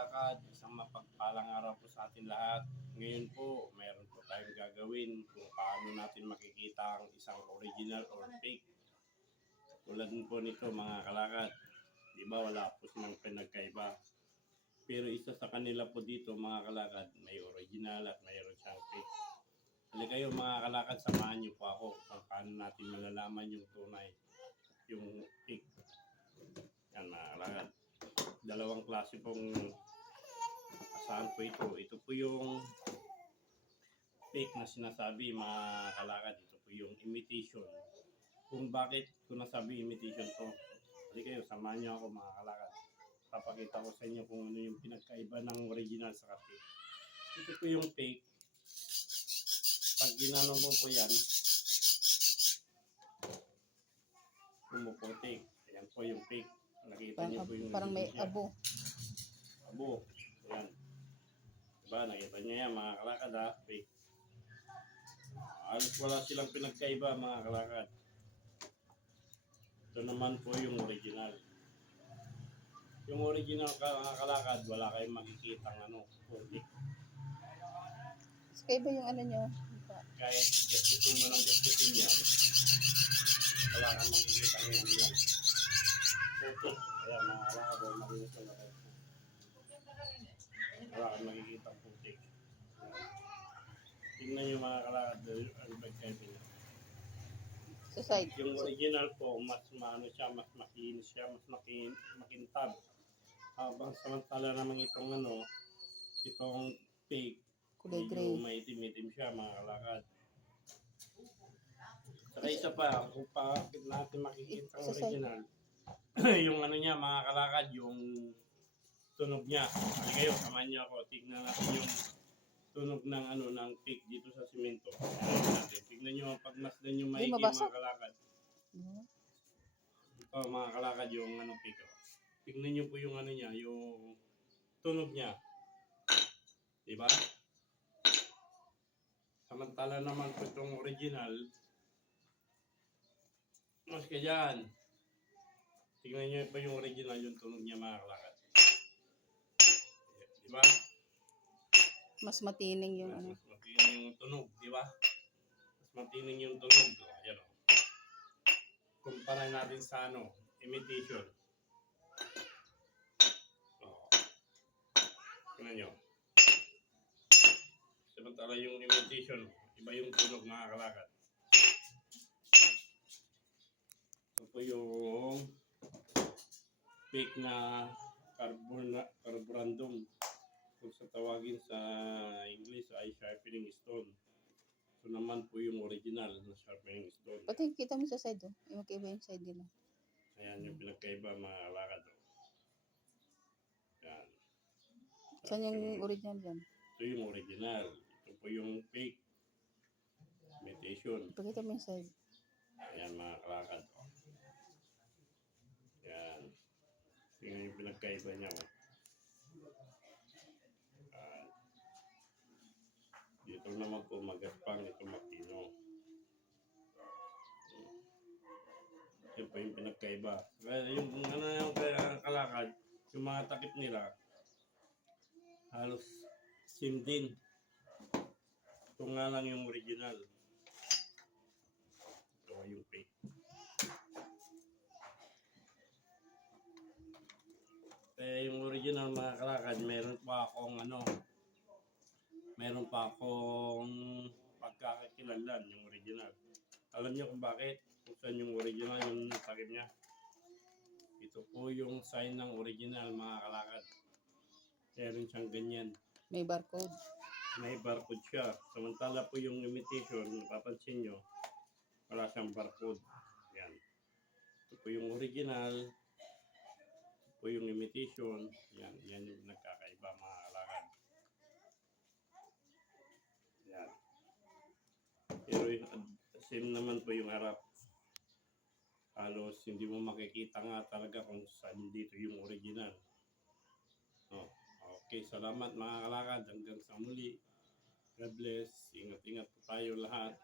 kalakad, isang mapagpalang araw po sa atin lahat. Ngayon po, mayroon po tayong gagawin kung paano natin makikita ang isang original or fake. Tulad po nito mga kalakad, di ba wala po silang pinagkaiba. Pero isa sa kanila po dito mga kalakad, may original at mayroon siyang fake. Halika kayo mga kalakad, samahan niyo po ako kung paano natin malalaman yung tunay, yung fake. Yan mga kalakad. Dalawang klase pong asahan po ito. Ito po yung fake na sinasabi mga kalakad. Ito po yung imitation. Kung bakit ko nasabi imitation to, hindi kayo, samahan niyo ako mga kalakad. Papakita ko sa inyo kung ano yung pinagkaiba ng original sa fake. Ito po yung fake. Pag ginano mo po yan, pumuputik. Ayan po yung fake. Nakita niyo po yung parang may siya. abo. Abo. Ayan. Diba? Nakita niyo yan mga kalakad ha. Fake. Alos wala silang pinagkaiba mga kalakad. Ito naman po yung original. Yung original mga kalakad, wala kayong makikita ng putik. Kaya ba yung ano nyo? Kahit gastusin mo ng gastusin yan, wala kang makikita ng yan. Putik. Ayan mga kalakad, makinis na kayo. Wala kang makikita putik. Tingnan nyo mga kalakad, ang pagkaiba niya. Sa side. Yung original po, mas maano siya, mas makinis siya, mas makintab. Habang samantala naman itong itong fake, Kulay gray. medyo maitim-itim siya mga kalakad. Saka isa pa, kung bakit natin makikita ang original, yung ano niya mga kalakad, yung tunog niya. Hindi kayo, samahan niyo ako. Tignan natin yung tunog ng ng fake dito sa simento. Tignan niyo, pagmasdan yung maigi mga kalakad. Ito mga kalakad yung fake. Tignan niyo po yung niya, yung tunog niya. Diba? Samantala naman po itong original, mas kaya tignan niyo pa yung original, yung tunog niya mga kalakad. Diba? Mas matining yung ano. Mas matining yung tunog, diba? Mas matining yung tunog. Ayan o. Kumpara natin sa imitation. Tignan nyo. Samantala yung imitation, iba yung tunog mga kalakad. Ito po yung fake na carborundum. Kung sa tawagin sa English ay sharpening stone. Ito naman po yung original na sharpening stone. Pati kita mo sa side yung magkaiba yung side nila. Ayan yung pinagkaiba mga kalakad. Ayan. Saan yung original dyan? Ito yung original. Ito po yung fake imitation. Pakita mo yung side. Ayan mga kalakad. Ayan. Tingnan yung pinagkaiba niya. Dito naman po magaspang, ito matino. Ito po yung pinagkaiba. Kaya yung yung kalakad, yung mga takip nila, halos same din. Ito nga lang yung original. Ito yung fake. Kaya yung original mga kalakad, meron pa akong pagkakakilanlan yung original. Alam niyo kung bakit? Kung saan yung original, yung takip niya. Ito po yung sign ng original mga kalakad. Meron siyang ganyan. May barcode. May barcode siya. Samantala po yung imitation, napapansin nyo, wala siyang barcode. Yan. Ito po yung original. Ito po yung imitation. Yan yung nagkakaiba mga kalakad. Yan. Pero same naman po yung harap. Halos hindi mo makikita nga talaga kung saan dito yung original. Okay, salamat mga kalakad. Hanggang sa muli. God bless. Ingat-ingat po tayo lahat.